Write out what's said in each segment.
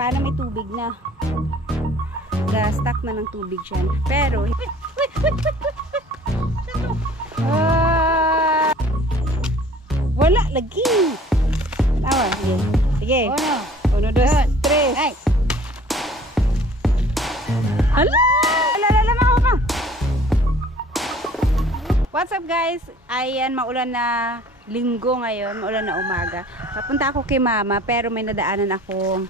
paano may tubig na. Stuck na ng tubig siya. Pero, wala, lagi. Tawa, sige. Sige. Uno, dos, tres. Ay. Hala! Lalala mo pa. What's up guys? Ayan, maulan na linggo ngayon, maulan na umaga. Papunta ako kay mama, pero may nadaanan akong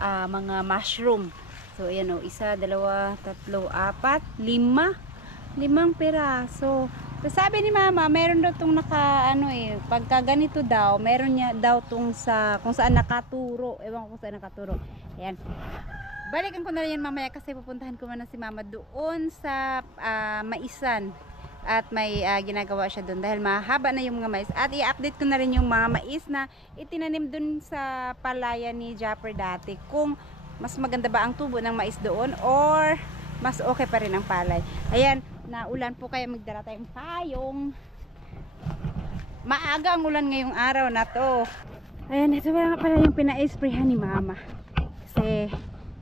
mga mushroom. So ayan o, 1, 2, 3, 4, 5. 5 piraso. So, sabi ni mama, meron daw tong pagka ganito daw, meron niya daw tong kung saan nakaturo. Ewan ko kung saan nakaturo. Ayan. Balikan ko na rin yan mamaya kasi pupuntahan ko na si mama doon sa maisan. At may ginagawa siya doon dahil mahaba na yung mga mais. At i-update ko na rin yung mga mais na itinanim doon sa palayan ni Japper dati. Kung mas maganda ba ang tubo ng mais doon or mas okay pa rin ang palay. Ayan, naulan po kaya magdala tayong payong. Maaga ang ulan ngayong araw na to. Ayan, ito nga pala yung pina-sprayhan ni mama. Kasi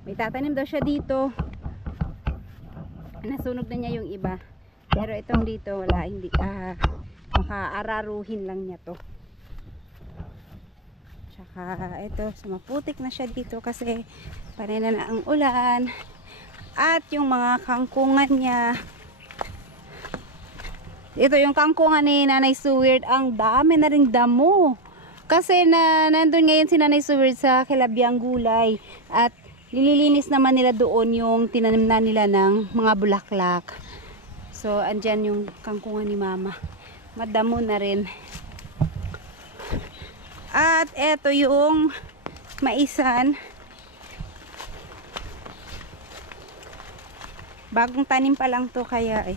may tatanim daw siya dito. Nasunog na niya yung iba. Pero itong dito wala, hindi makaararuhin lang niya to. Tsaka ito, sumaputik na siya dito kasi panay na ang ulan. At yung mga kangkungan niya, ito yung kangkungan ni Nanay Suwird, ang dami na ring damo. Kasi nandun ngayon si Nanay Suwird sa Kilabyang Gulay. At nililinis naman nila doon yung tinanim na nila ng mga bulaklak. So, andyan yung kangkungan ni mama. Madamo na rin. At eto yung maisan. Bagong tanim pa lang to kaya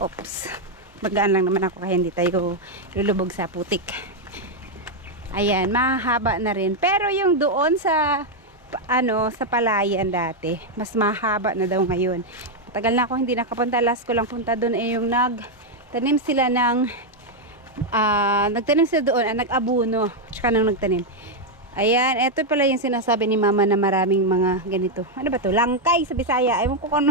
oops. Magaan lang naman ako kaya hindi tayo lulubog sa putik. Ayan, mahaba na rin. Pero yung doon sa sa palayan dati, mas mahaba na daw ngayon. Tagal na ako hindi nakapunta. Last ko lang punta doon yung nagtanim sila ng nagtanim sila doon, nag-abuno tsaka nang nagtanim. Ayan, ito pala yung sinasabi ni mama na maraming mga ganito. Ano ba to? Langkay sa Bisaya. Ewan ko kung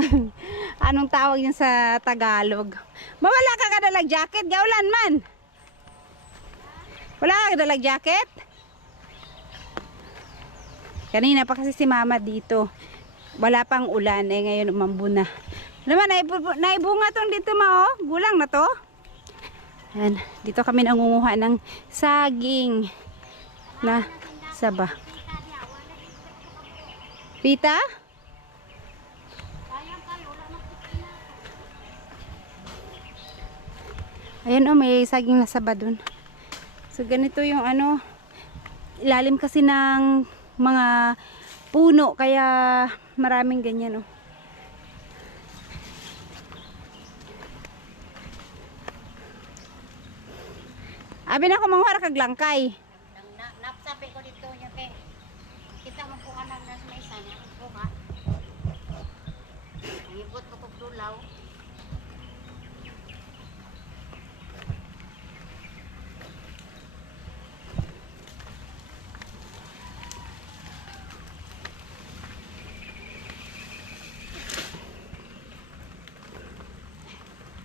anong tawag yun sa Tagalog. Mawala ka kadalag jacket, gaulan man. Wala ka kadalag jacket? Kanina pa kasi si mama dito. Wala pang ulan, ngayon umambo na. Naman, naibunga tong dito gulang na to. Ayan, dito kami nangunguha ng saging na saba. Pita? Ayan may saging na saba dun. So ganito yung ilalim kasi ng mga puno kaya maraming ganyan Abi na ko manguha kag langkay. Napsabi ko dito niya kay kita mo kung anong nasa may isa niya ko ha. Ibot ko kog dulaw.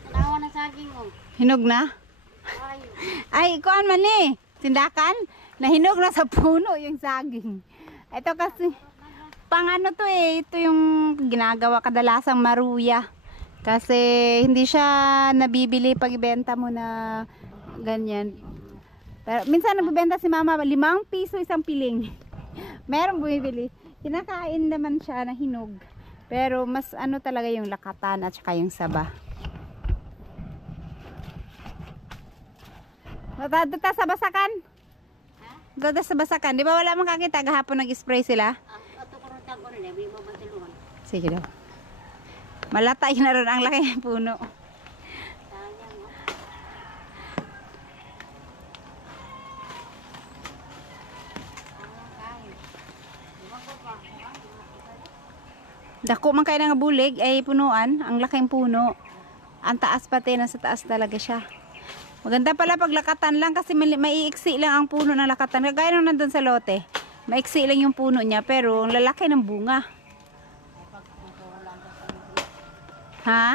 Tanawa na saging mo. Hinog na? Ay, kuan man tindakan, nahinog na sa puno yung saging. Ito kasi, to ito yung ginagawa kadalasang maruya. Kasi hindi siya nabibili pag ibenta mo na ganyan. Pero minsan nabibenta si mama, 5 piso isang piling. Meron bumibili. Kinakain naman siya na hinog. Pero mas talaga yung lakatan at saka yung saba. Dada sa basakan? Dada sa basakan. Di ba wala mong kakita gahapon nag-spray sila? Sige daw. Malatay na ron ang laki ng puno. Dako man kayo ng bulig ay punuan. Ang laking puno. Ang taas pati, nasa taas talaga siya. Maganda pala pag lakatan lang kasi maiiksi lang ang puno ng lakatan. Kagaya nung nandun sa lote. Maiksi lang yung puno niya, pero ang lalaki ng bunga. Ha?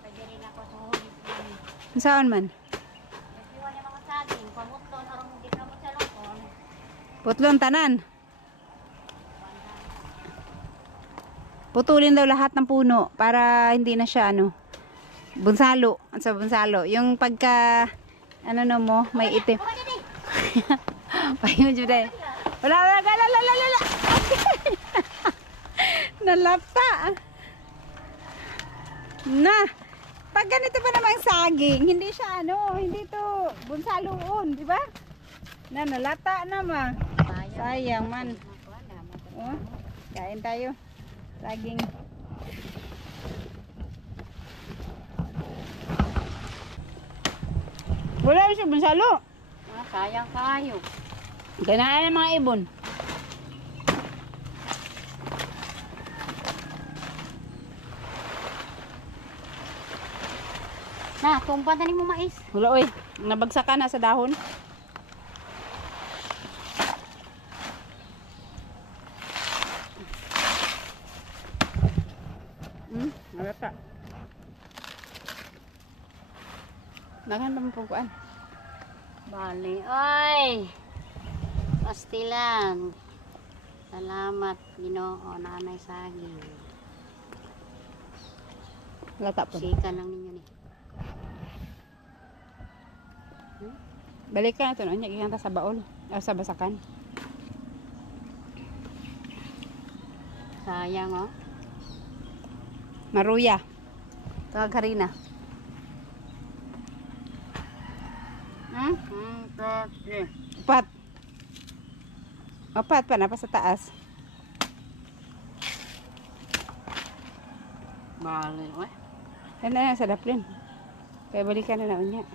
Pwede rin ako suhulit. Saan man? Nagsiwa niya mga saging, pamutlon, arang hindi na mo sa lungkon. Putlon tanan. Putulin daw lahat ng puno para hindi na siya bunsalo. Sa bunsalo. Yung pagka mo, may itim. Pahingon dyan eh. Wala. Nalapta. Na. Pag ganito pa namang saging, hindi siya hindi to bunsaloon, di ba? Nalata naman. Sayang man. Oh, kain tayo. Saging. Wala siya bunsalo. Sayang kayo. Ganaan ng mga ibon. Na, tumpa na mo mais. Wala oy, nabagsakan na sa dahon. Nalata. Naghan pa mo pagkuan. Bali, ay. Pastilan. Salamat, Ginoo, nanay saging. Lata po. Sikan lang ninyo ni. Balikan na ito, no? Nyagiganta sa baol. O sa basakan. Sayang, oh. Maruya. Tawag harina. Kasi. Upat. Upat pa na pa sa taas. Bali, oh. Yan na sa daplin. Kaya balikan na naon niya.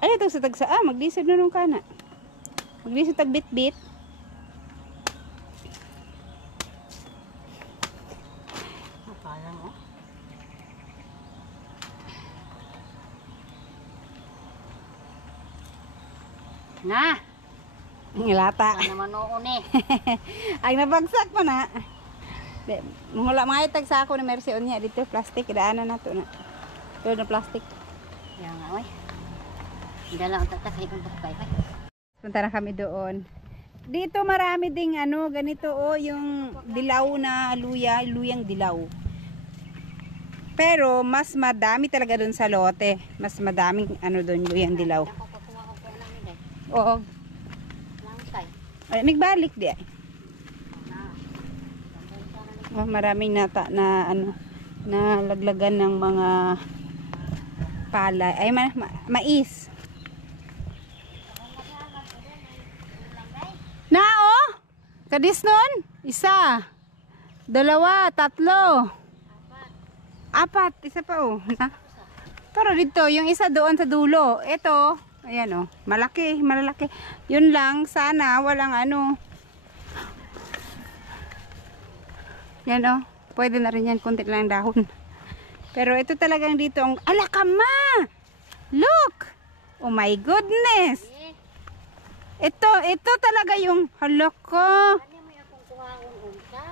Ay, ito sa tagsa. Maglisod na nung kana. Maglisod tag bit-bit. Sayang, oh. Na! Ngilata. Ano naman noon eh. Ay, nabagsak pa na. Mula mga itag sa ako na mercy on niya. Dito, plastic. Idaanan na ito na. Ito na plastic. Yan nga, oy. Dala ang tatakay kong pagkay. Punta na kami doon. Dito marami ding ganito yung dilaw na luya, luyang dilaw. Pero mas madami talaga doon sa lote. Mas madaming doon luyang dilaw. Nakukuha ko po namin eh. Oo. Langkay. Ay, nagbalik di ay. Na. Oh, maraming na laglagan ng mga palay. Ay, mais. Na kadis nun? Isa. Dalawa, tatlo. Apat. Isa pa na. Pero dito, yung isa doon sa dulo. Ito, ayan malaki, malalaki. Yun lang, sana walang yan pwede na rin yan, kunti lang dahon. Pero ito talagang dito ang alakama. Look. Oh my goodness. Ito talaga yung haloko. Ano mo yung kung kuhaon unsa?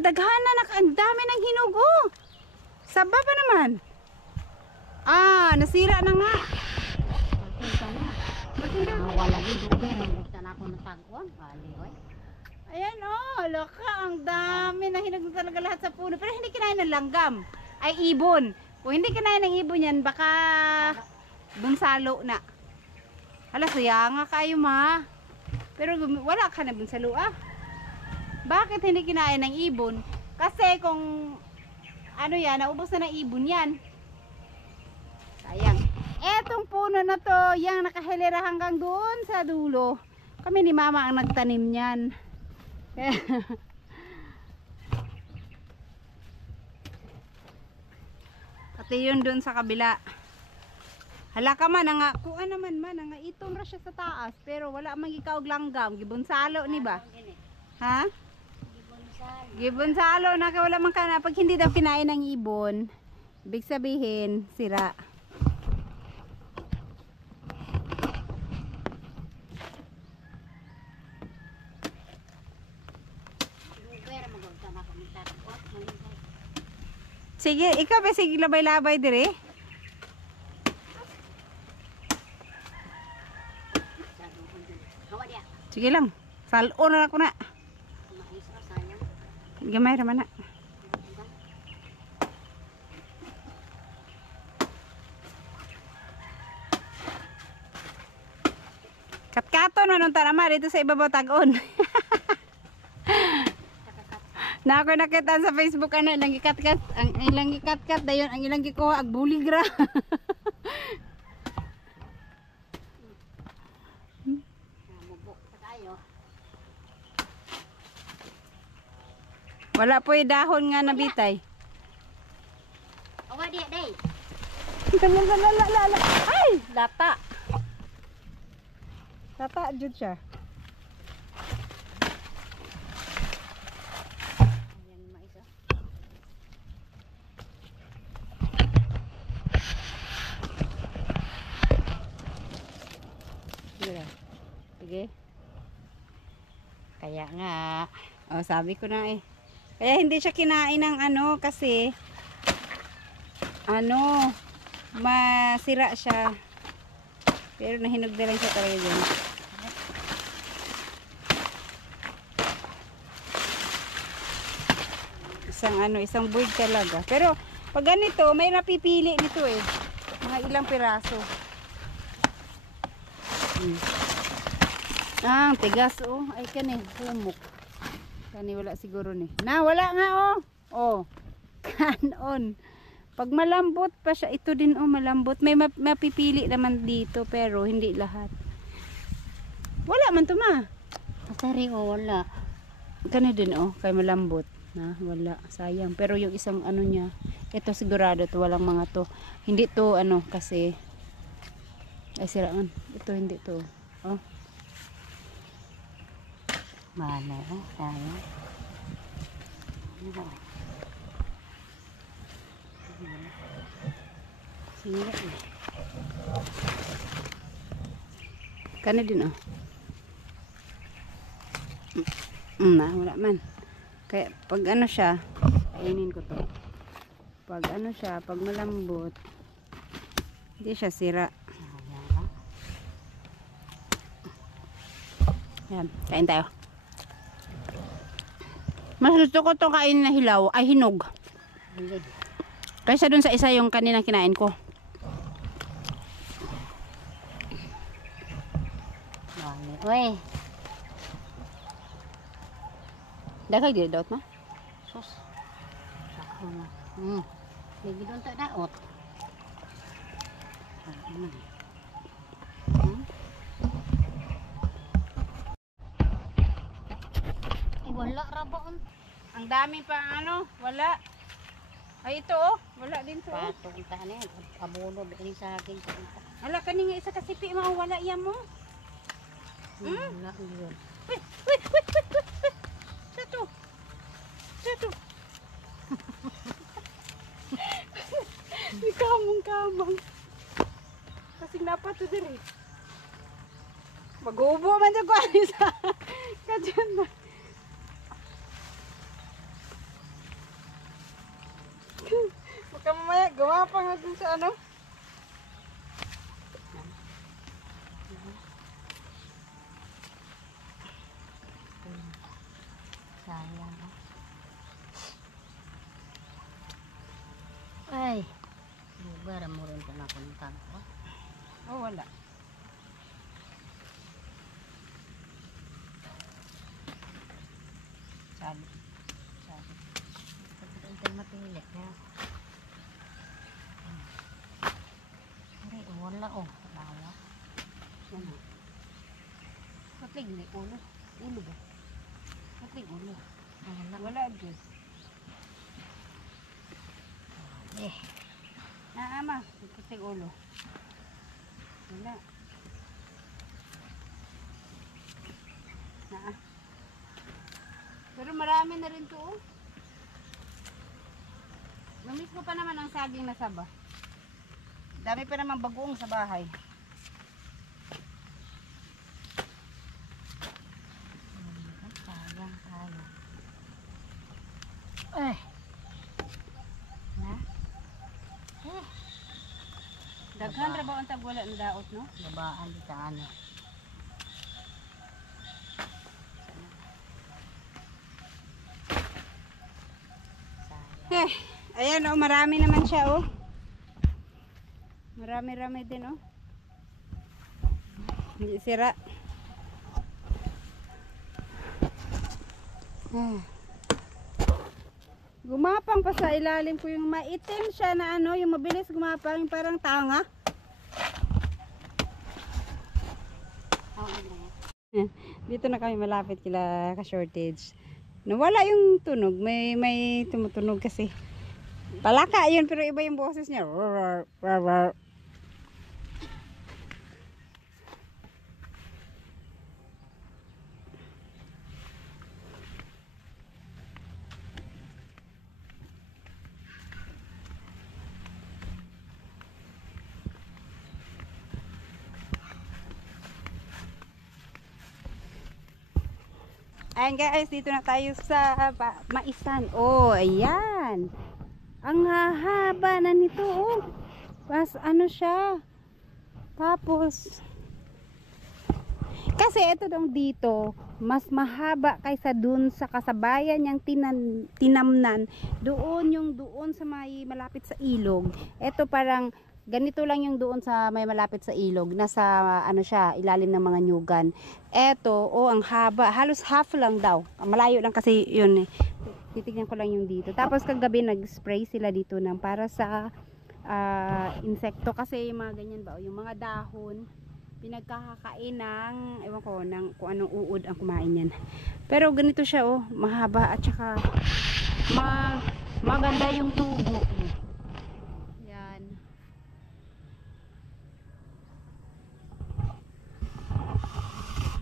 Daghan na ang dami ng hinugo. Saba pa naman. Nasira na nga. Wala din dugay. Buksan ako ng tagwan. Bali, oy. Ayan loka, ang dami na hinug talaga lahat sa puno. Pero hindi kinain ng langgam. Ay ibon. Kung hindi kinain ng ibon yan, baka bunsalo na. Hala, saya nga kayo Pero wala ka na bunsalo Bakit hindi kinain ng ibon? Kasi kung naubos na ng ibon yan. Sayang. Etong puno na to, yang nakahilera hanggang doon sa dulo. Kami ni mama ang nagtanim niyan. Pati yun doon sa kabila. Hala ka nga, kuha naman nga itom ra siya sa taas, pero wala mang ikaw langgam, gibunsalo ni ba? Ha? Gibunsalo na kay wala man kana pag hindi daw kinain ng ibon. Ibig sabihin, sira. ako ng tatakot. Sige, ikaw ba sige labay-labay dire? Hawa dia. Sige lang. Salon na ako na. Mais o sayang. Gamay raman na. Katkaton manong tanama dito sa ibabaw tag-on. Na ako nakita sa Facebook ano ilang gikatkat, ang ilang gikatkat dayon ang ilang gikuha ag buligra. Mubok pa tayo. Wala po yung dahon nga nabitay. Hawa dia, day. Lala. Ay, lata. Lata jud siya. Ayan mais o. Sige. Kaya nga. Oh, sabi ko na eh. Kaya hindi siya kinain ng ano kasi ano masira siya. Pero nahinog na lang siya talaga dyan. Isang bird talaga. Pero pag ganito, may napipili nito eh. Mga ilang piraso. Tigas oh. Ay kani, humok. Kani wala siguro ni. Na, wala nga oh. Oh. Kanon. Pag malambot pa siya, ito din oh, malambot. May mapipili naman dito, pero hindi lahat. Wala man to ma. Masari o wala. Kani din oh, kay malambot. Na, wala. Sayang. Pero yung isang ano niya, ito sigurado to, walang mga to. Hindi to ano, kasi ay siraan. Ito hindi to. Oh. Mana o, sayang. Sinira eh. Kani din oh. Na, wala man. Kaya pag ano siya, kainin ko to. Pag ano siya, pag malambot, hindi siya sira. Yan, kain tayo. Mas gusto ko to kain na hilaw, ay hinog. Kaysa dun sa isa yung kaninang kinain ko. Uy, Dagay di daot ma? sus. Sakto na. Lagi doon tak daot. Wala rabaon. Ang dami pa ano, wala. Ay ito oh, wala din to. Oh. Patong tahan yan. Abunod ini sa akin. Wala kani nga isa kasipi mo, wala yan mo. Wala yun. Wait. Sato. Di kamong. Kasi napato diri. Magubo man dyan ko ani sa kadyan na. Baka mamaya gawa pa nga dun sa ano. Sayang. Ay. Lugar mo rin ka na punta ko. Oh, wala. Sabi. Pagkakantay mapili. Ay, wala oh. Wala. Ano? Katlig ni ulo. Ulo ba? Katlig ulo. Wala. Wala Diyos. Naama. Katlig ulo. Wala. Naa. Pero marami na rin to oh. Namiss ko pa naman ang saging na saba. Dami pa naman bagoong sa bahay. Sayang tayo. Eh, Na? Daghan ra ba ang tag wala na daot, no? babaan di ka ano. Eh, ayan oh, marami naman siya oh. Marami-rami din oh. Hindi sira. Ah. Gumapang pa sa ilalim ko yung maitim siya na ano, yung mabilis gumapang, yung parang tanga. Dito na kami malapit kila ka-shortage. Nawala yung tunog, may tumutunog kasi. Palaka yun pero iba yung boses niya. Roar, roar, roar. Ayan guys, dito na tayo sa maisan. Oh, ayan. Ang hahaba na nito oh. Mas ano siya. Tapos kasi ito dong dito, mas mahaba kaysa dun sa kasabayan niyang tinamnan. Doon sa may malapit sa ilog. Ito parang ganito lang yung doon sa may malapit sa ilog. Nasa ano siya, ilalim ng mga nyugan. Eto, oh ang haba. Halos half lang daw. Malayo lang kasi yun eh. Titignan ko lang yung dito. Tapos kagabi nag-spray sila dito ng para sa insekto. Kasi yung mga ganyan ba, yung mga dahon pinagkakakain ng ewan ko ng kung anong uod ang kumain yan. Pero ganito siya oh, mahaba at saka maganda yung tubo. Yan.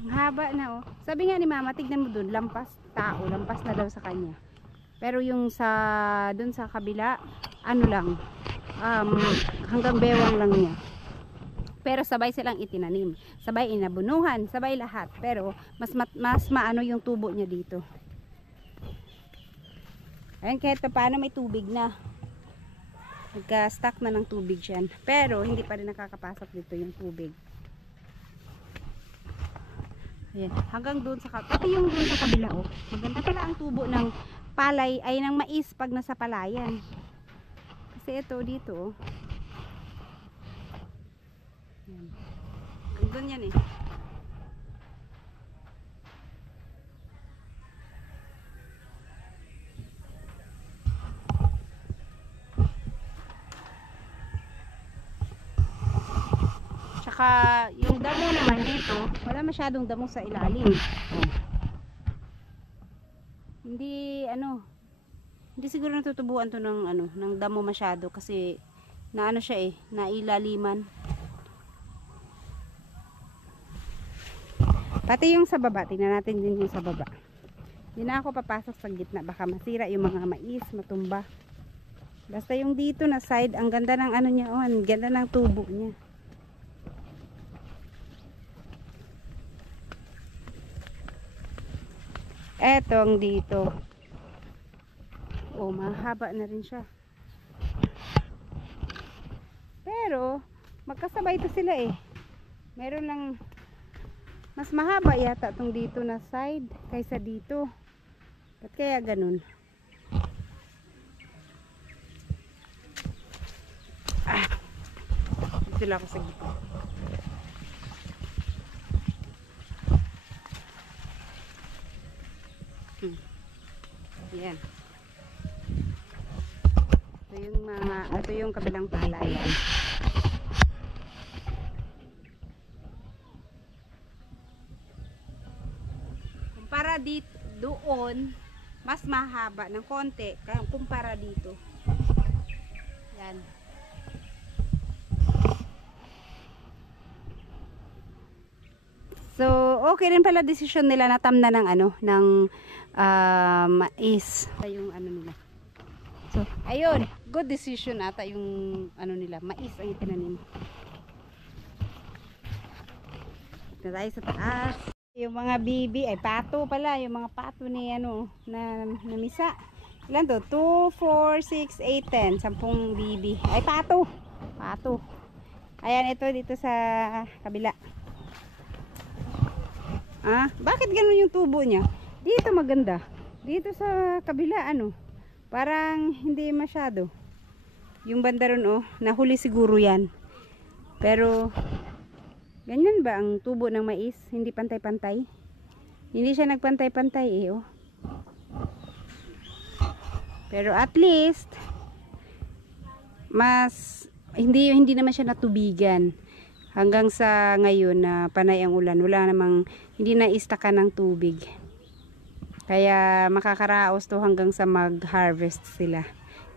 Ang haba na oh. Sabi nga ni mama, tignan mo dun, lampas tao, lampas na daw sa kanya. Pero yung sa dun sa kabila, ano lang, hanggang bewang lang niya. Pero sabay silang itinanim, sabay inabunuhan, sabay lahat. Pero mas maano yung tubo niya dito. Ayan, kahit paano may tubig na. Nagka-stack na ng tubig yan. Pero hindi pa rin nakakapasok dito yung tubig. Ayan, hanggang doon sa pati yung doon sa kabila oh. Maganda pala ang tubo ng palay ay ng mais pag nasa palayan. Kasi ito dito oh. Doon yan eh. Tsaka yung damo naman dito, wala masyadong damo sa ilalim. Hindi ano, hindi siguro natutubuan to ng ano, ng damo masyado kasi na ano siya eh, nailaliman. Pati yung sa baba, tingnan natin din yung sa baba. Hindi na ako papasok sa gitna, baka masira yung mga mais, matumba. Basta yung dito na side, ang ganda ng ano niya, oh, ang ganda ng tubo niya. Eto ang dito. Oh, mahaba na rin siya. Pero, magkasabay ito sila eh. Meron lang mas mahaba yata itong dito na side kaysa dito. Ba't kaya ganun? Dito lang ako sa gitna. Yan. Ito yung kabilang palayan. Kumpara dito, doon, mas mahaba ng konti kumpara dito. Yan. So, okay rin pala decision nila na tamna ng ano, ng mais. Yung ano nila. So, ayun, good decision ata yung ano nila, mais ang itinanim. Ito tayo sa taas. Yung mga bibi ay pato pala, yung mga pato ni ano na misa. Ilan to? 2, 4, 6, 8, 10. 10 bibi. Ay, pato. Pato. Ayan, ito dito sa kabila. Ah, bakit ganun yung tubo niya? Dito maganda. Dito sa kabila, ano? Parang hindi masyado. Yung banda ron, oh. Nahuli siguro yan. Pero, ganyan ba ang tubo ng mais? Hindi pantay-pantay? Hindi siya nagpantay-pantay, eh, oh. Pero at least mas hindi naman siya natubigan hanggang sa ngayon na panay ang ulan. Wala namang hindi na istakan ng tubig. Kaya makakaraos to hanggang sa mag-harvest sila.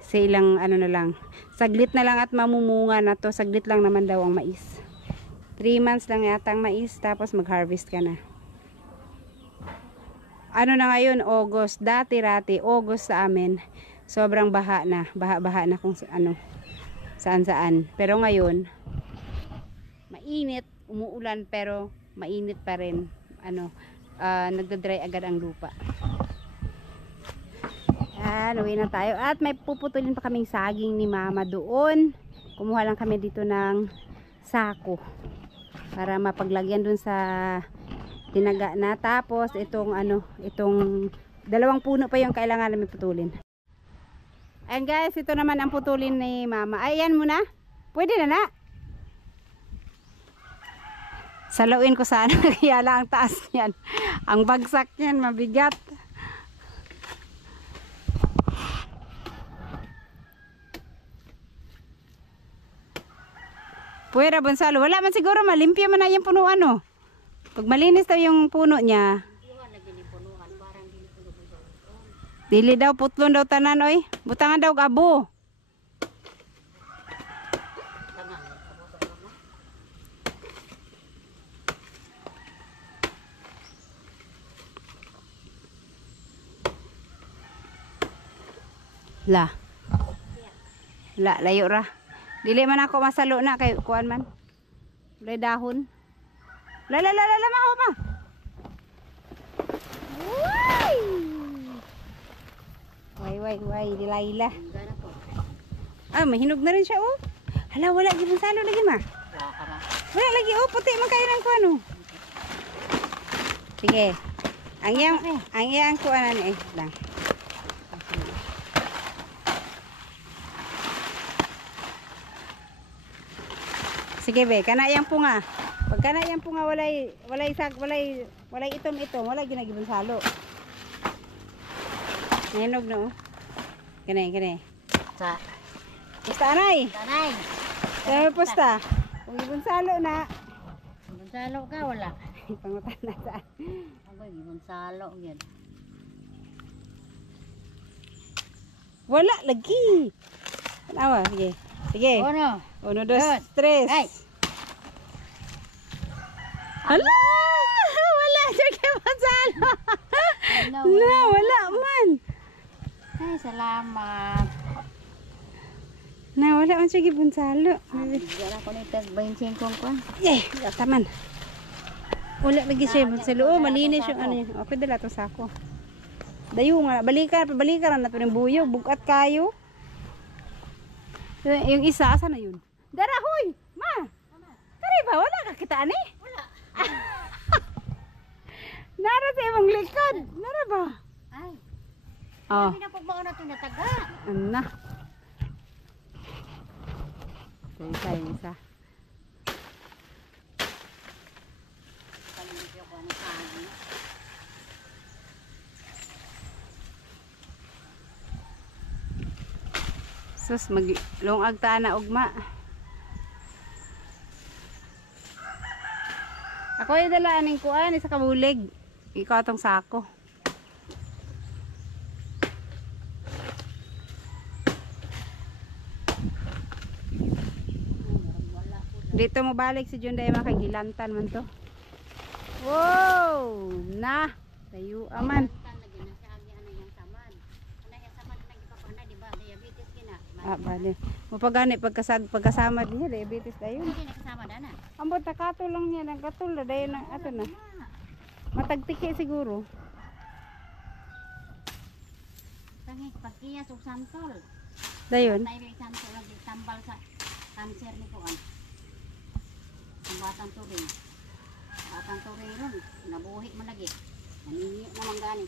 Sa ilang ano na lang. Saglit na lang at mamumunga na to. Saglit lang naman daw ang mais. 3 months lang yata ang mais tapos mag-harvest ka na. Ano na ngayon, August, dati-rati, August sa amin, sobrang baha na kung ano, saan-saan. Pero ngayon, mainit, umuulan pero mainit pa rin, ano, nagda-dry agad ang lupa. Yan, uwi na tayo. At may puputulin pa kaming saging ni Mama doon. Kumuha lang kami dito ng sako para mapaglagyan dun sa tinaga na. Tapos itong ano, itong 2 puno pa yung kailangan namin putulin. Ayan guys, ito naman ang putulin ni Mama. Ayan muna. Pwede na na. Salawin ko sana kaya lang ang taas niyan. Ang bagsak niyan mabigat. Pwede Bonsalo. Wala man siguro malimpyo man na yung punuan, oh. Pag malinis daw yung puno niya. Dili daw putlon daw tanan, oy. Butangan daw abo. La. Layo ra. Dili man ako masalo na kay kuan man. Ulay dahon. La maho ma. Way, dilayla. Ah, mahinog na rin siya, oh. Hala, wala gyud salo lagi ma. Wala lagi, oh, puti man kayo ng kuan, oh. Sige. Ang yang kuan eh lang. Sige be, kana yang punga. Pag kana yang punga walay itom, walay ginagibon salo. Nahinog no. Kani. Sa. Pusta anay. Tanay. Kaya pusta. Kung ibon salo na. Ibon salo ka wala. Pangutan na saan. Ako ibon salo gyud. Wala lagi. Tanawa, sige. Sige. Uno. 1, 2, 3. Ay. Hala! Wala siya kay Gonzalo. No, Wala man. Ay, salamat. Wala man siya kay Gonzalo. Bigyan ako ni tag 25 ko. Taman. Wala lagi siya Gonzalo. Oh, malinis yung ano niya. Okay, dala to sako. Dayo nga, balikan na to ng buyo. Bugat kayo. Yung isa, asa na yun? Dara, hoy! Ma! Kari ba? Wala ka kitaan eh? Wala. Nara sa imong likod. Nara ba? Ay. Oh. Sabi na pagbaon na ito na taga. Ano na? Isa. Palimpyo ko ang saging. Sus, maglungag ta na ugma. Ako yung dala aning kuan, isa kabulig. Ikaw atong sako. Dito mo balik si Junday makagilantan man to. Wow! Na! Tayo aman. Bale. Mapagani pagkasama niya diabetes dayon. Hindi nakasama dana. Ambot na kato lang niya nang katul na dayon na ato na. Matagtiki siguro. Tangi pagkiyas og santol. Dayon. Tayo may santol lagi tambal sa cancer ni ko an. Ang batang turing. Batang turing ron, nabuhi man lagi. Naningi naman gani.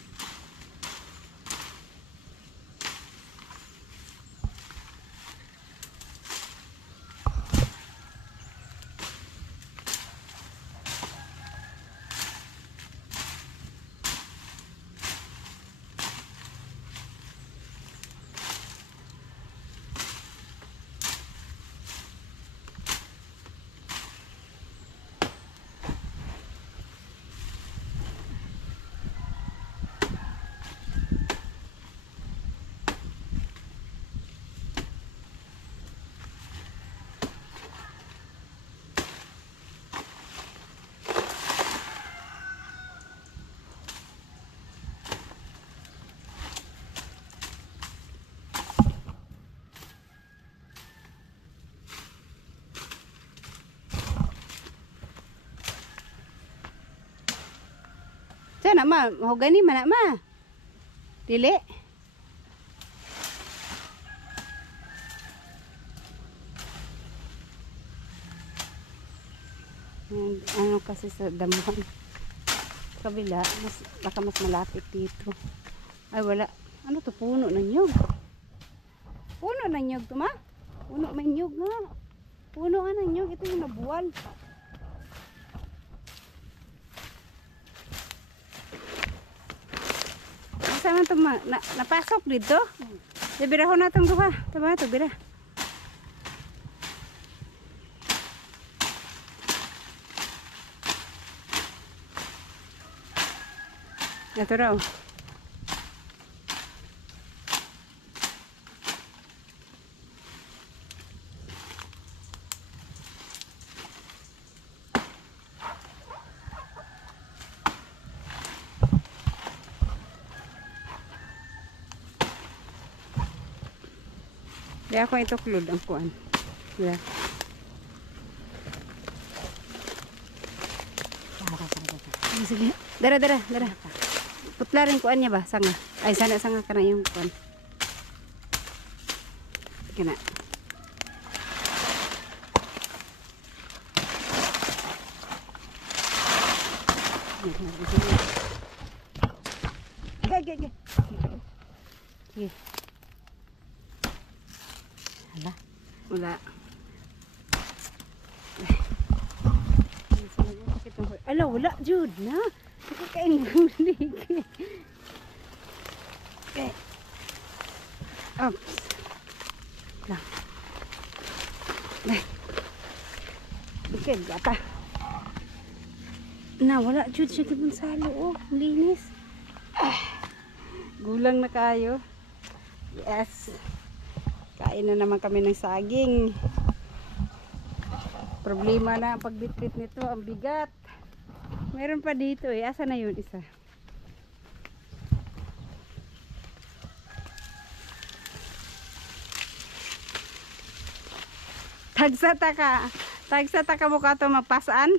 Sana ma, mahogani man na ma. Dili. Ano kasi sa damuhan. Kabila, baka mas malapit dito. Ay wala. Ano to, puno ng nyug. Puno ng nyug to ma. Puno may nyug nga. Puno nga ng nyug. Ito yung nabuwal. Sama to ma, napasok dito. Bira ko na itong duha. Tama ito, bira. Ito raw. Di ako ituklod ang kuan. Yeah. Sige. Dara. Putla rin kuan niya ba? Sanga. Ay, sanga ka na yung kuan. Sige na. Gay. Sige. Wala. Ala, wala, Jude, na. Nakakain ng lig. Okay. Oops. Lang. Okay, gata. Na, wala, Jude, siya kibun sa loob. Linis. Gulang na kayo. Yes. Kain na naman kami ng saging. Problema na ang pagbitbit nito, ang bigat. Meron pa dito eh. Asa na yun isa? Tagsata ka mo ka ito mapasaan.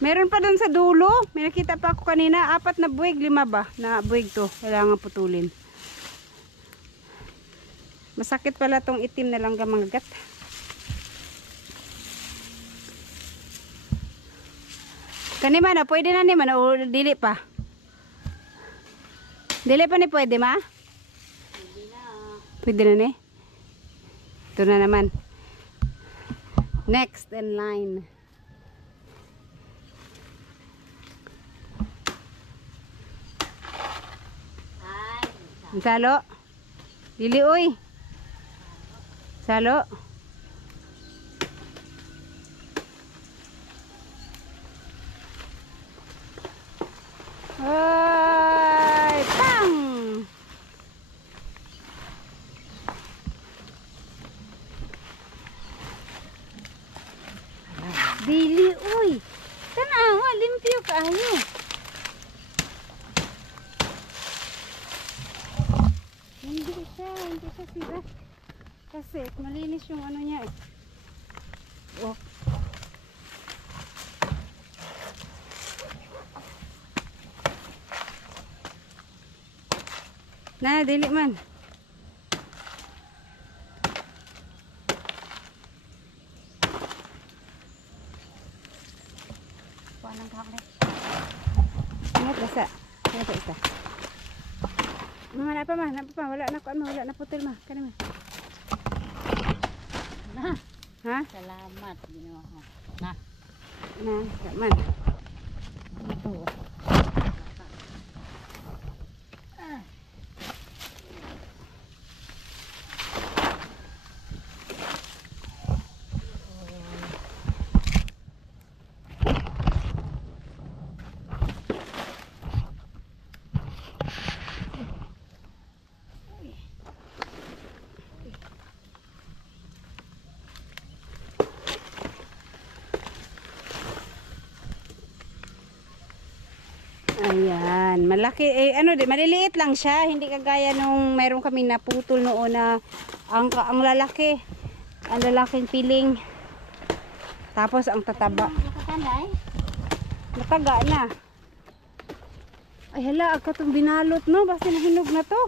Meron pa dun sa dulo. May nakita pa ako kanina. 4 na buwig, 5 ba? Na buwig to. Kailangan putulin. Masakit pala tong itim na langga manggat. Kanima na, pwede na ni man o dili pa? Dili pa ni pwede ma? Hindi na. Pwede na ni? Ito na naman. Next in line. Ay, Ang salo. Dili uy. Salo. Ay, pang. Dili uy. Tanawa, limpyo kayo. Hindi siya sira. Kasi malinis yung ano niya eh. Oh. Na, dili man. Kuha ng kakle. Ingat basa. Ingat isa. Wala pa ma, wala na kuan ma, wala na putol ma. Kani ma. Na. Ha? Salamat. Ginawa ko. Na. Na, man. Ito. Ayan, malaki ano maliliit lang siya, hindi kagaya nung mayroon kami naputol noon na ang lalaki. Ang lalaking piling. Tapos ang tataba. Nakakanay. Nataga na. Ay hala, agkatong binalot no, basta nahinog na to.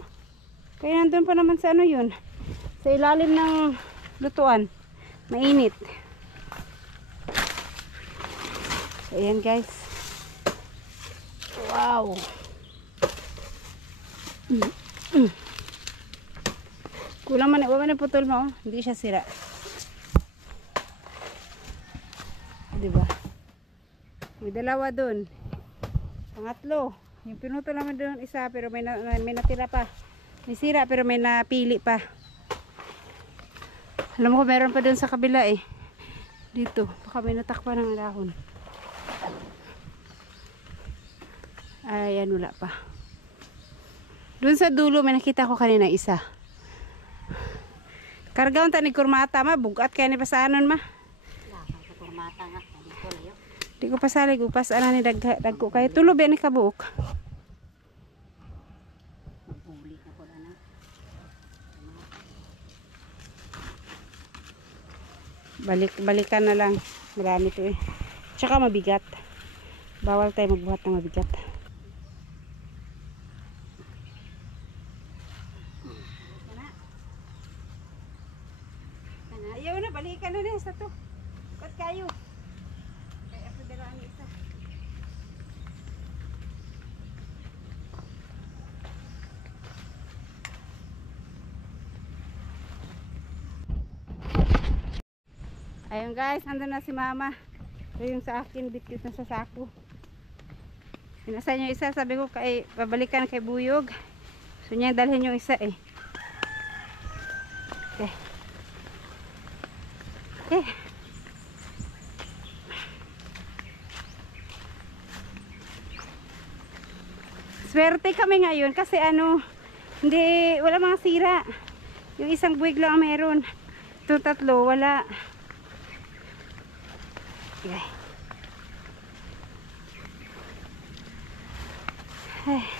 Kaya nandun pa naman sa ano yun. Sa ilalim ng lutuan. Mainit. Ayan guys. Wow. Kulang man, wala man putol mo, hindi siya sira. 'Di ba? May dalawa doon. Pangatlo, yung pinuto naman doon isa pero may natira pa. May sira pero may napili pa. Alam mo ko meron pa doon sa kabila eh. Dito, baka may natakpan ng dahon. Ayan, wala pa. Doon sa dulo, may nakita ko kanina isa. Kargaon ta ni kurmata ma, bugat kaya ni pasanon ma. Lakang sa kurmata nga. Hindi ko layo. Di ko pasalig, upas ana ni dagko kayo. Tulo ba ni kabuok? Maghuli na ko na. Balikan na lang. Marami to eh. Tsaka mabigat. Bawal tayo magbuhat ng mabigat. Ayaw na, balikan na sa to. Ba't kayo? Kaya ako dala ang isa. Ayun guys, nandun na si mama. Ito yung sa akin, bitkit na sa sako. Pinasan yung isa, sabi ko kay babalikan kay Buyog. So niya dalhin yung isa eh. Okay. Okay. Swerte kami ngayon kasi ano, hindi, wala mga sira. Yung isang buwig lang ang meron. Ito tatlo, wala. Okay. Ay.